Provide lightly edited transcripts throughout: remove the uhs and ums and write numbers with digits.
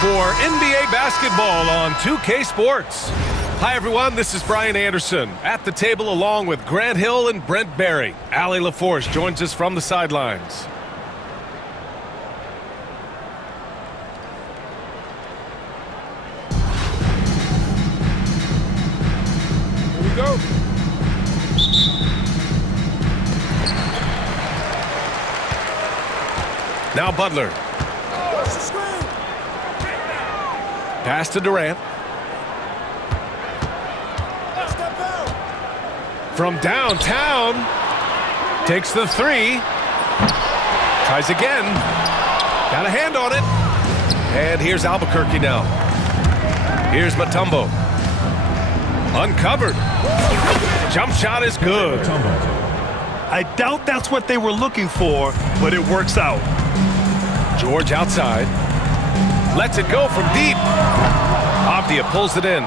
for NBA basketball on 2K Sports. Hi, everyone. This is Brian Anderson at the table along with Grant Hill and Brent Barry. Allie LaForce joins us from the sidelines. Here we go. Now Butler. Pass to Durant. From downtown. Takes the three. Tries again. Got a hand on it. And here's Albuquerque now. Here's Mutombo. Uncovered. Jump shot is good. I doubt that's what they were looking for, but it works out. George outside. Lets it go from deep. Avdia pulls it in.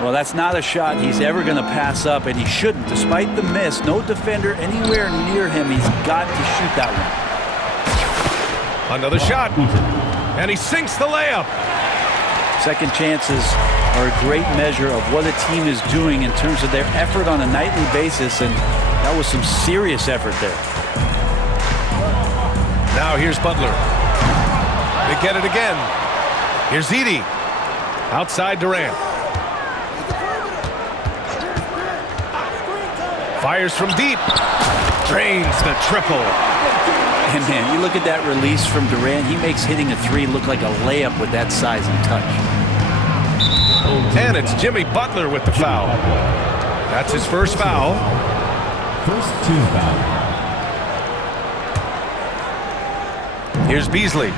Well, that's not a shot he's ever going to pass up, and he shouldn't. Despite the miss, no defender anywhere near him. He's got to shoot that one. Another shot. And he sinks the layup. Second chances are a great measure of what a team is doing in terms of their effort on a nightly basis, and that was some serious effort there. Now here's Butler. They get it again. Here's Edey. Outside Durant. Fires from deep. Drains the triple. And man, you look at that release from Durant. He makes hitting a three look like a layup with that size and touch. And it's Jimmy Butler with the foul. That's his first foul. First team foul. Here's Beasley.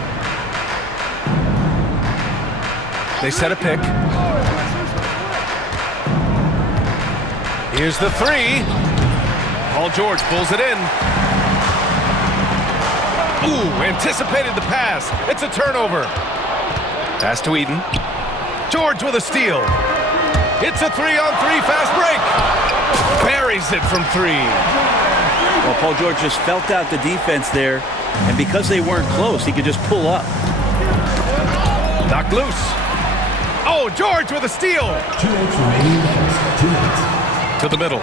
They set a pick. Here's the three. Paul George pulls it in. Ooh, anticipated the pass. It's a turnover. Pass to Eden. George with a steal. It's a 3-on-3 fast break. Buries it from three. Well, Paul George just felt out the defense there, and because they weren't close, he could just pull up. Knocked loose. Oh, George with a steal. 2 minutes remaining in the first. 2 minutes. To the middle.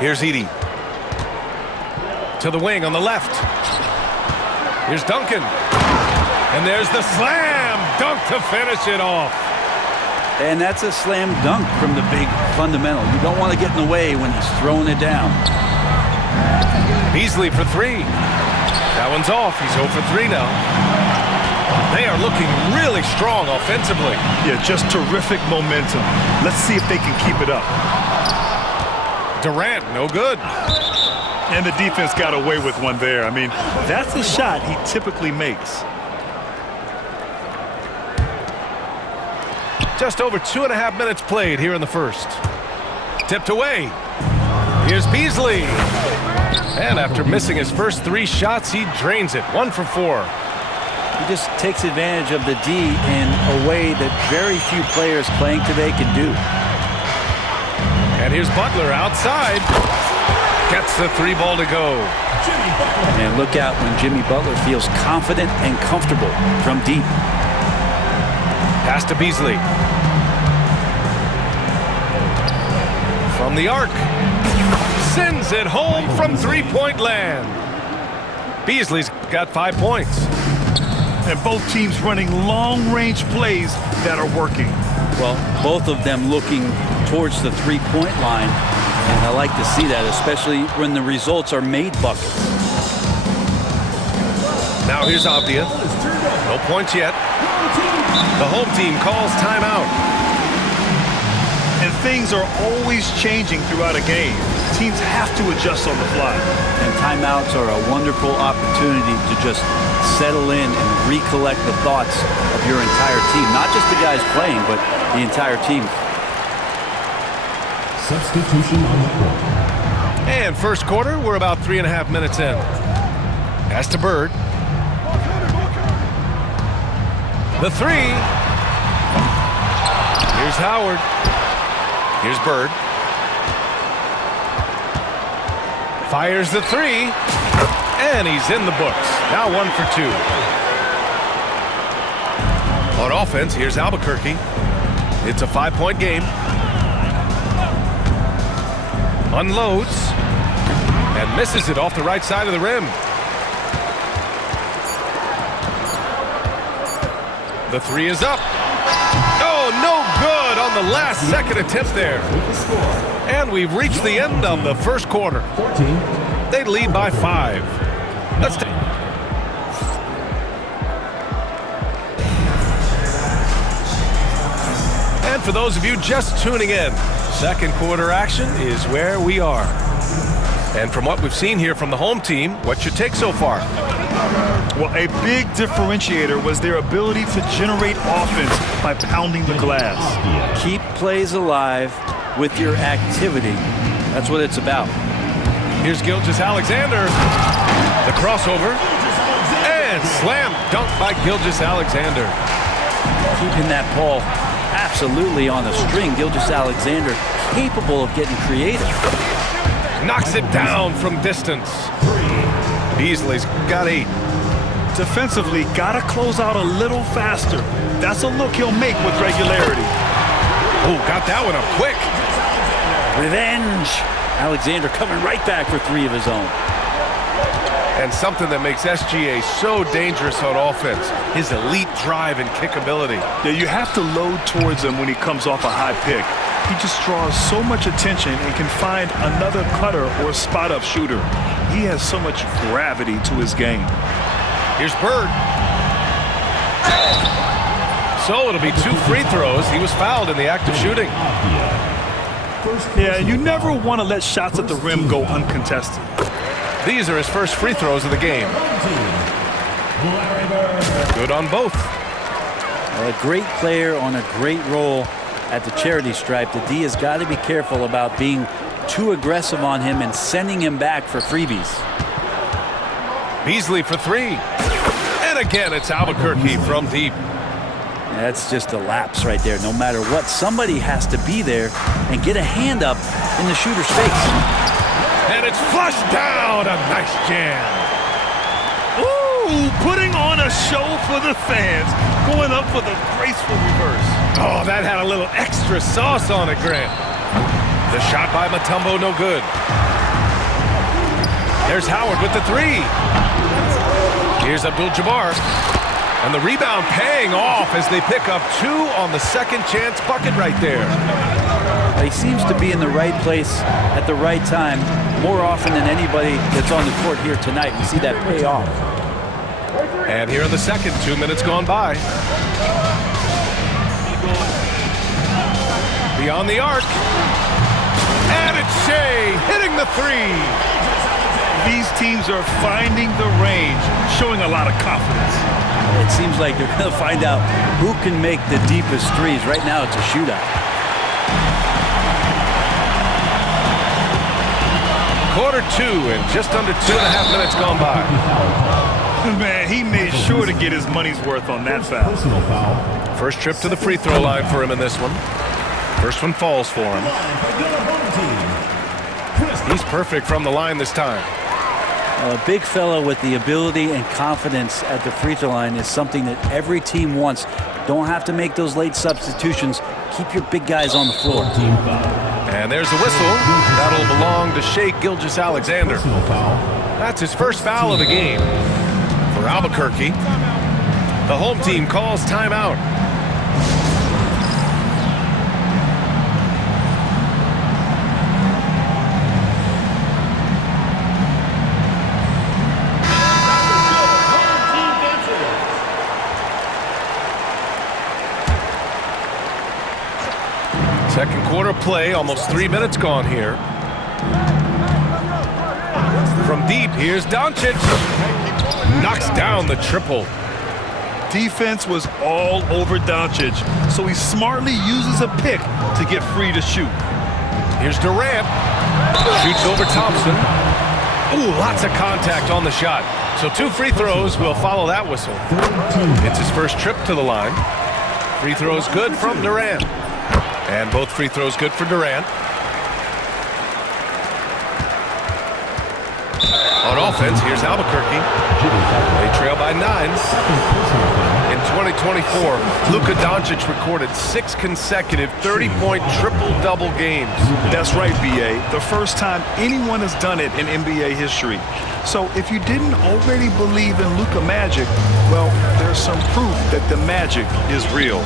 Here's Edey. To the wing on the left. Here's Duncan. And there's the slam dunk to finish it off. And that's a slam dunk from the big fundamental. You don't want to get in the way when he's throwing it down. Beasley for three. That one's off. He's 0 for 3 now. They are looking really strong offensively. Yeah, just terrific momentum. Let's see if they can keep it up. Durant, no good. And the defense got away with one there. I mean, that's a shot he typically makes. Just over 2.5 minutes played here in the first. Tipped away. Here's Beasley. And after missing his first 3 shots, he drains it. 1 for 4. He just takes advantage of the D in a way that very few players playing today can do. And here's Butler outside. Gets the 3 ball to go. And look out when Jimmy Butler feels confident and comfortable from deep. Pass to Beasley. From the arc. Sends it home from 3-point land. Beasley's got 5 points. And both teams running long-range plays that are working. Well, both of them looking towards the 3-point line. And I like to see that, especially when the results are made buckets. Now here's Avdia. No points yet. The home team calls timeout. And things are always changing throughout a game. Teams have to adjust on the fly. And timeouts are a wonderful opportunity to just settle in and recollect the thoughts of your entire team. Not just the guys playing, but the entire team. Substitution on the court. And first quarter, we're about 3.5 minutes in. Pass to Bird. The three. Here's Howard. Here's Bird. Fires the three. And he's in the books. Now 1 for 2. On offense, here's Albuquerque. It's a 5-point game. Unloads and misses it off the right side of the rim. The three is up. Oh, no good on the last second attempt there. And we've reached the end of the first quarter. 14. They lead by 5. Let's take. And for those of you just tuning in, second quarter action is where we are. And from what we've seen here from the home team, what's your take so far? Well, a big differentiator was their ability to generate offense by pounding the glass. Keep plays alive with your activity. That's what it's about. Here's Gilgeous-Alexander. The crossover. And slam dunk by Gilgeous-Alexander. Keeping that ball absolutely on the string. Gilgeous-Alexander capable of getting creative. Knocks it down from distance. Beasley's got 8. Defensively, gotta close out a little faster. That's a look he'll make with regularity. Oh, got that one up quick. Revenge. Alexander coming right back for 3 of his own. And something that makes SGA so dangerous on offense, his elite drive and kick ability. Yeah, you have to load towards him when he comes off a high pick. He just draws so much attention and can find another cutter or spot-up shooter. He has so much gravity to his game. Here's Bird. So it'll be 2 free throws. He was fouled in the act of shooting. Yeah, you never want to let shots at the rim go uncontested. These are his first free throws of the game. Good on both. A great player on a great role at the charity stripe. The D has got to be careful about being too aggressive on him and sending him back for freebies. Beasley for 3. And again, it's Albuquerque from deep. That's just a lapse right there. No matter what, somebody has to be there and get a hand up in the shooter's face. And it's flushed down. A nice jam. Ooh, putting on a show for the fans. Going up with a graceful reverse. Oh, that had a little extra sauce on it, Grant. The shot by Mutombo, no good. There's Howard with the 3. Here's Abdul-Jabbar. And the rebound paying off as they pick up 2 on the second chance bucket right there. He seems to be in the right place at the right time more often than anybody that's on the court here tonight. We see that pay off. And here in the second, 2 minutes gone by. Beyond the arc. And it's Shea hitting the 3. These teams are finding the range, showing a lot of confidence. It seems like they're going to find out who can make the deepest threes. Right now, it's a shootout. Quarter 2 and just under 2.5 minutes gone by. Man, he made sure to get his money's worth on that foul. Personal foul. First trip to the free throw line for him in this one. First one falls for him. He's perfect from the line this time. A big fella with the ability and confidence at the free throw line is something that every team wants. Don't have to make those late substitutions. Keep your big guys on the floor. And there's a whistle. That'll belong to Shea Gilgeous-Alexander. That's his first foul of the game. For Albuquerque, the home team calls timeout. Second quarter play, almost 3 minutes gone here. From deep, here's Doncic. Knocks down the triple. Defense was all over Doncic, so he smartly uses a pick to get free to shoot. Here's Durant. Shoots over Thompson. Ooh, lots of contact on the shot. So 2 free throws will follow that whistle. It's his first trip to the line. Free throws good from Durant. And both free throws good for Durant. On offense, here's Albuquerque. They trail by 9. In 2024, Luka Doncic recorded 6 consecutive 30-point triple-double games. That's right, B.A. The first time anyone has done it in NBA history. So if you didn't already believe in Luka magic, well, there's some proof that the magic is real.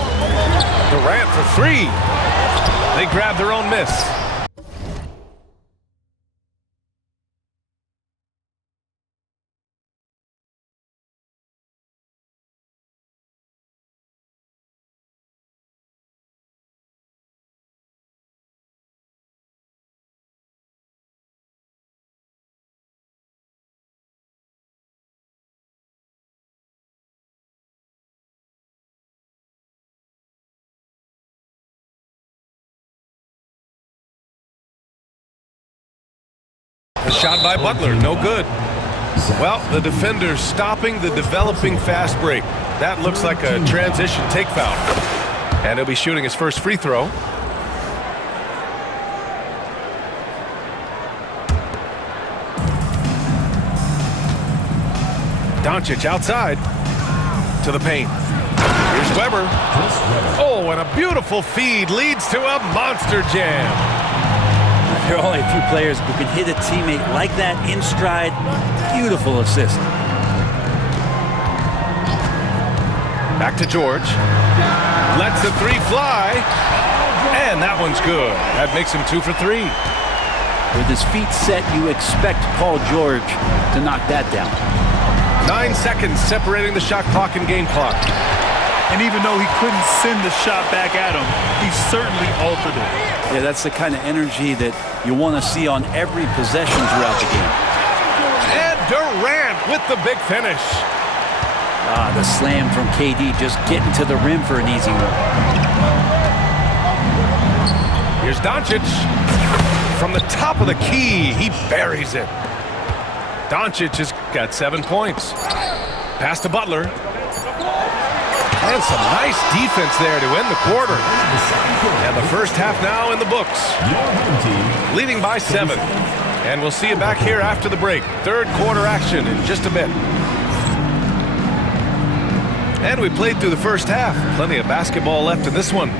Durant for 3. They grab their own miss. The shot by Butler, no good. Well, the defender's stopping the developing fast break. That looks like a transition take foul. And he'll be shooting his first free throw. Doncic outside to the paint. Here's Weber. Oh, and a beautiful feed leads to a monster jam. There are only a few players who can hit a teammate like that in stride. Beautiful assist. Back to George. Lets the 3 fly. And that one's good. That makes him 2 for 3. With his feet set, you expect Paul George to knock that down. 9 seconds separating the shot clock and game clock. And even though he couldn't send the shot back at him, he certainly altered it. Yeah, that's the kind of energy that you want to see on every possession throughout the game. And Durant with the big finish. The slam from KD, just getting to the rim for an easy one. Here's Doncic. From the top of the key, he buries it. Doncic has got 7 points. Pass to Butler. And some nice defense there to end the quarter. And the first half now in the books. Leading by 7. And we'll see you back here after the break. Third quarter action in just a bit. And we played through the first half. Plenty of basketball left in this one.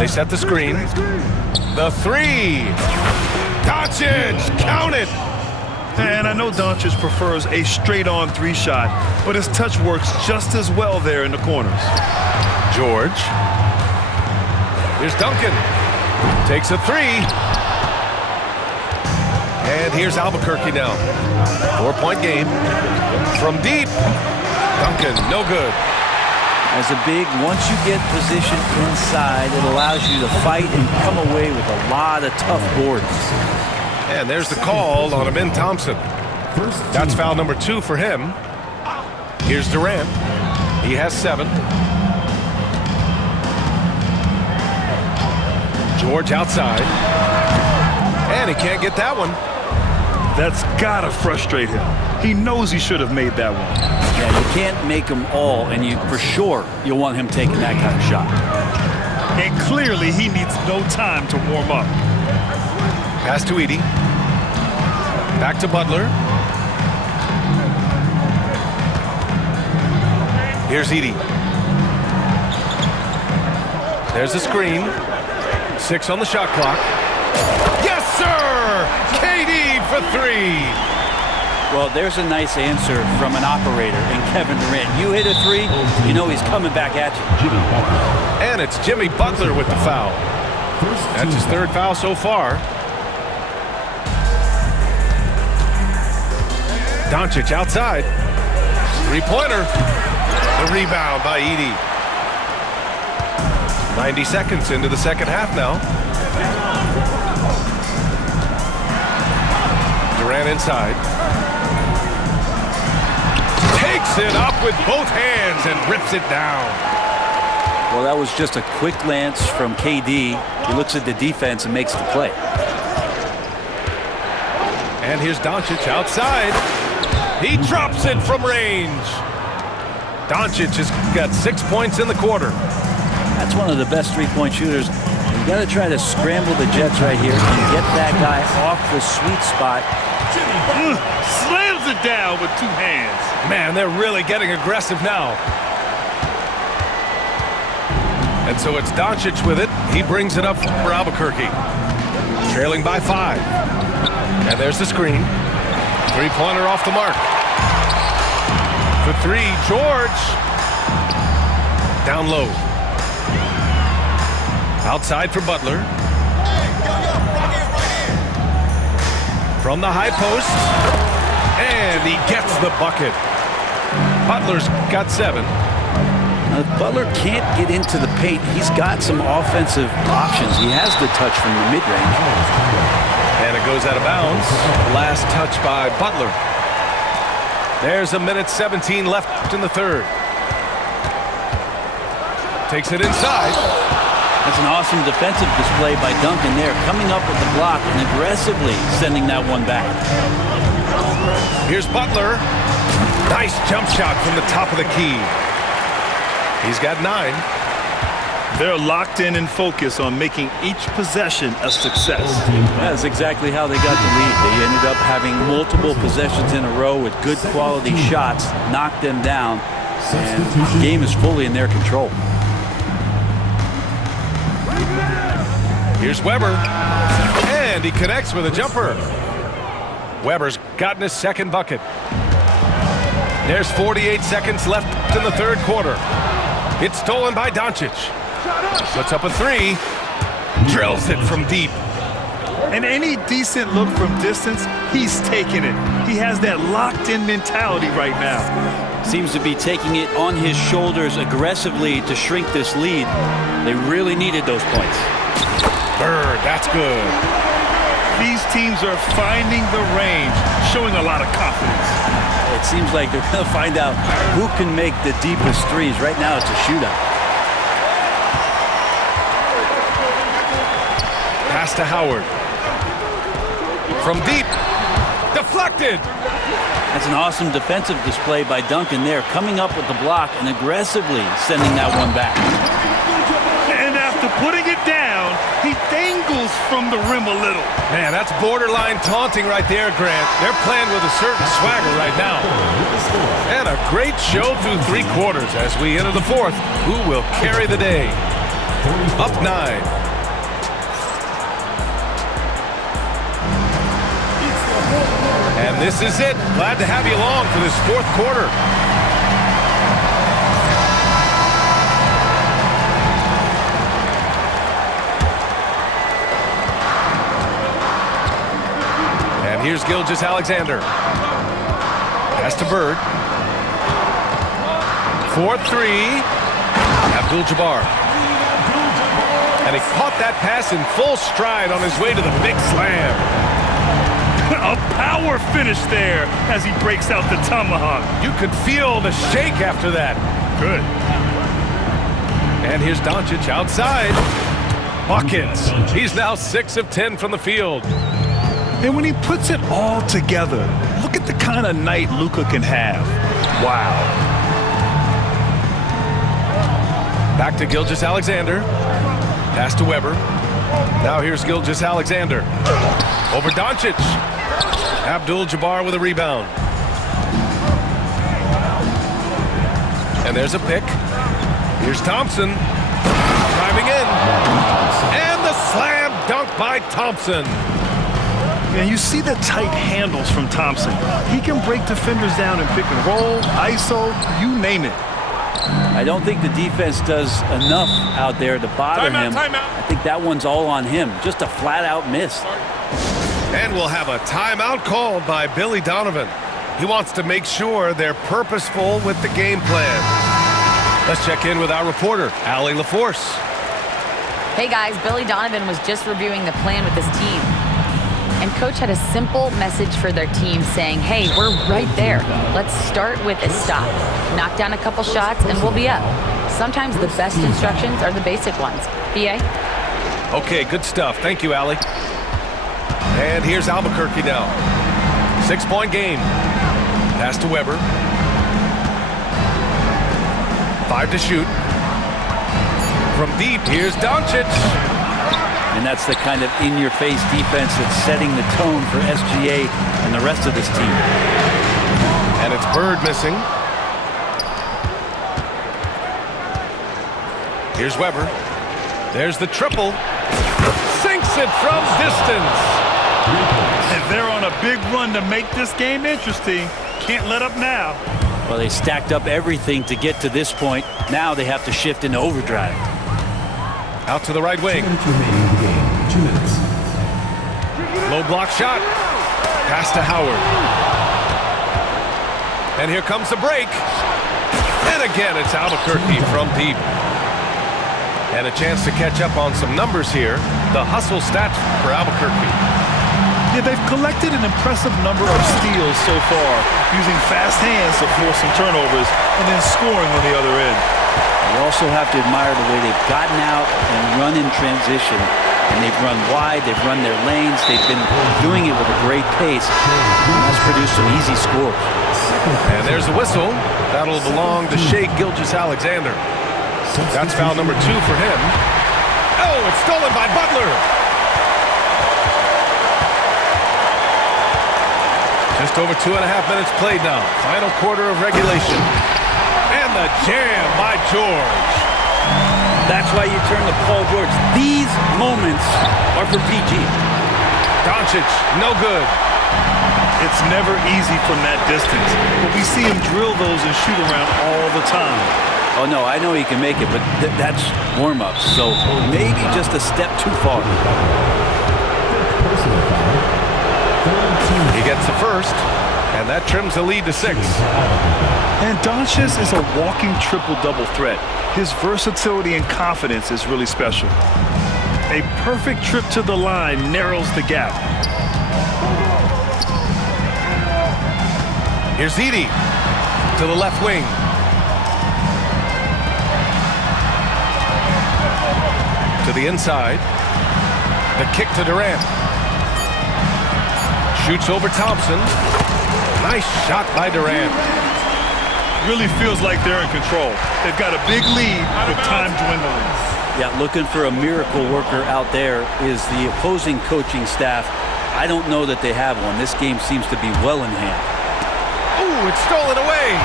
They set the screen. The 3. Doncic, count it! And I know Doncic prefers a straight-on 3 shot, but his touch works just as well there in the corners. George. Here's Duncan. Takes a 3. And here's Albuquerque now. 4-point game. From deep. Duncan, no good. As a big, once you get positioned inside, it allows you to fight and come away with a lot of tough boards. And there's the call on Amin Thompson. That's foul number 2 for him. Here's Durant. He has 7. George outside. And he can't get that one. That's gotta frustrate him. He knows he should have made that one. Yeah, you can't make them all, and for sure you'll want him taking that kind of shot. And clearly he needs no time to warm up. Pass to Edey. Back to Butler. Here's Edey. There's the screen. 6 on the shot clock. Yes, sir! KD for 3. Well, there's a nice answer from an operator in Kevin Durant. You hit a 3, you know he's coming back at you. And it's Jimmy Butler with the foul. That's his 3rd foul so far. Doncic outside. 3-pointer. The rebound by Edey. 90 seconds into the second half now. Durant inside. Takes it up with both hands and rips it down. Well, that was just a quick glance from KD. He looks at the defense and makes the play. And here's Doncic outside. He drops it from range. Doncic has got 6 points in the quarter. That's one of the best 3-point shooters in You got to try to scramble the Jets right here and get that guy off the sweet spot. Slams it down with two hands. Man, they're really getting aggressive now. And so it's Doncic with it. He brings it up for Albuquerque. Trailing by 5. And there's the screen. Three-pointer off the mark. For 3, George. Down low. Outside for Butler. From the high post. And he gets the bucket. Butler's got 7. Butler can't get into the paint. He's got some offensive options. He has the touch from the mid-range. And it goes out of bounds. Last touch by Butler. There's a minute 17 left in the third. Takes it inside. That's an awesome defensive display by Duncan there, coming up with the block and aggressively sending that one back. Here's Butler. Nice jump shot from the top of the key. He's got 9. They're locked in and focused on making each possession a success. That's exactly how they got the lead. They ended up having multiple possessions in a row with good quality shots, knocked them down, and the game is fully in their control. Here's Weber, and he connects with a jumper. Weber's gotten his second bucket. There's 48 seconds left in the third quarter. It's stolen by Doncic. Puts up a 3. Drills it from deep. And any decent look from distance, he's taking it. He has that locked-in mentality right now. Seems to be taking it on his shoulders aggressively to shrink this lead. They really needed those points. Bird, that's good. These teams are finding the range, showing a lot of confidence. It seems like they're going to find out who can make the deepest threes. Right now, it's a shootout. Pass to Howard. From deep. Deflected. That's an awesome defensive display by Duncan there, coming up with the block and aggressively sending that one back. And after putting it down, he dangles from the rim a little. Man, that's borderline taunting right there, Grant. They're playing with a certain swagger right now. And a great show through 3 quarters as we enter the fourth. Who will carry the day? Up 9. And this is it. Glad to have you along for this fourth quarter. And here's Gilgeous-Alexander. Pass to Bird. 4-3. Abdul-Jabbar. And he caught that pass in full stride on his way to the big slam. A power finish there as he breaks out the tomahawk. You could feel the shake after that. Good. And here's Doncic outside. Buckets. He's now 6 of 10 from the field. And when he puts it all together, look at the kind of night Luka can have. Wow. Back to Gilgeous-Alexander. Pass to Weber. Now here's Gilgeous-Alexander. Over Doncic. Abdul-Jabbar with a rebound. And there's a pick. Here's Thompson. Driving in. And the slam dunk by Thompson. And you see the tight handles from Thompson. He can break defenders down in pick and roll, ISO, you name it. I don't think the defense does enough out there to bother him. I think that one's all on him. Just a flat-out miss. And we'll have a timeout called by Billy Donovan. He wants to make sure they're purposeful with the game plan. Let's check in with our reporter, Allie LaForce. Hey guys, Billy Donovan was just reviewing the plan with his team. And coach had a simple message for their team saying, hey, we're right there. Let's start with a stop. Knock down a couple shots and we'll be up. Sometimes the best instructions are the basic ones. B.A.? Okay, good stuff. Thank you, Allie. And here's Albuquerque now. 6-point game. Pass to Weber. 5 to shoot. From deep, here's Doncic. And that's the kind of in-your-face defense that's setting the tone for SGA and the rest of this team. And it's Bird missing. Here's Weber. There's the triple. Sinks it from distance. And they're on a big run to make this game interesting. Can't let up now. Well, they stacked up everything to get to this point. Now they have to shift into overdrive. Out to the right wing. 2 minutes remaining in the game. 2 minutes. Low block shot. Pass to Howard. And here comes the break. And again, it's Albuquerque from deep. And a chance to catch up on some numbers here. The hustle stats for Albuquerque. Yeah, they've collected an impressive number of steals so far, using fast hands to force some turnovers and then scoring on the other end. You also have to admire the way they've gotten out and run in transition. And they've run wide, they've run their lanes, they've been doing it with a great pace. And that's produced some easy scores. And there's the whistle. That'll belong to Shai Gilgeous-Alexander. That's foul number 2 for him. Oh, it's stolen by Butler. Just over 2.5 minutes played now. Final quarter of regulation. And the jam by George. That's why you turn to Paul George. These moments are for PG. Doncic, no good. It's never easy from that distance, but we see him drill those and shoot around all the time. Oh, no, I know he can make it, but that's warm-up. So maybe just a step too far. Personal foul. He gets the first, and that trims the lead to 6. And Doncic is a walking triple-double threat. His versatility and confidence is really special. A perfect trip to the line narrows the gap. Here's Edey to the left wing. To the inside. The kick to Durant. Shoots over Thompson. Nice shot by Durant. Really feels like they're in control. They've got a big lead with time dwindling. Yeah, looking for a miracle worker out there is the opposing coaching staff. I don't know that they have one. This game seems to be well in hand. Ooh, it's stolen away.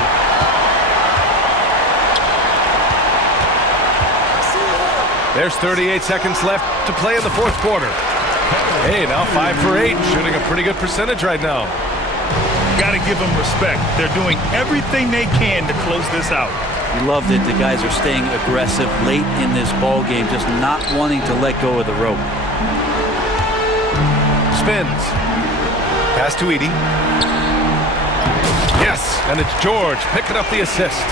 There's 38 seconds left to play in the 4th quarter. Hey, now 5 for 8, shooting a pretty good percentage right now. Got to give them respect. They're doing everything they can to close this out. You love that the guys are staying aggressive late in this ball game, just not wanting to let go of the rope. Spins. Pass to Edey. Yes, and it's George picking up the assist.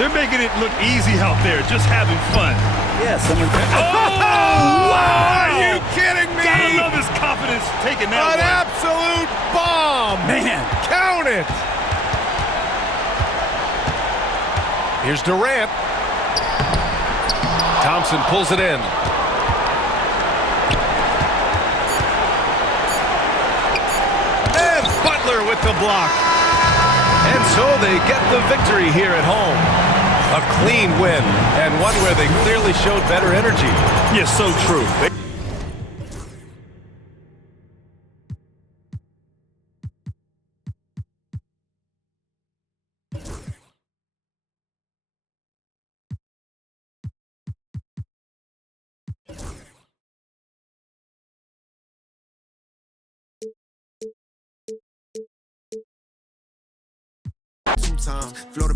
They're making it look easy out there, just having fun. Yeah, someone... Oh, wow! Are you kidding me? Gotta love his confidence taking that An one. absolute bomb! Man! Count it! Here's Durant. Thompson pulls it in. And Butler with the block. And so they get the victory here at home. A clean win, and one where they clearly showed better energy. Yeah, so true. Sometimes float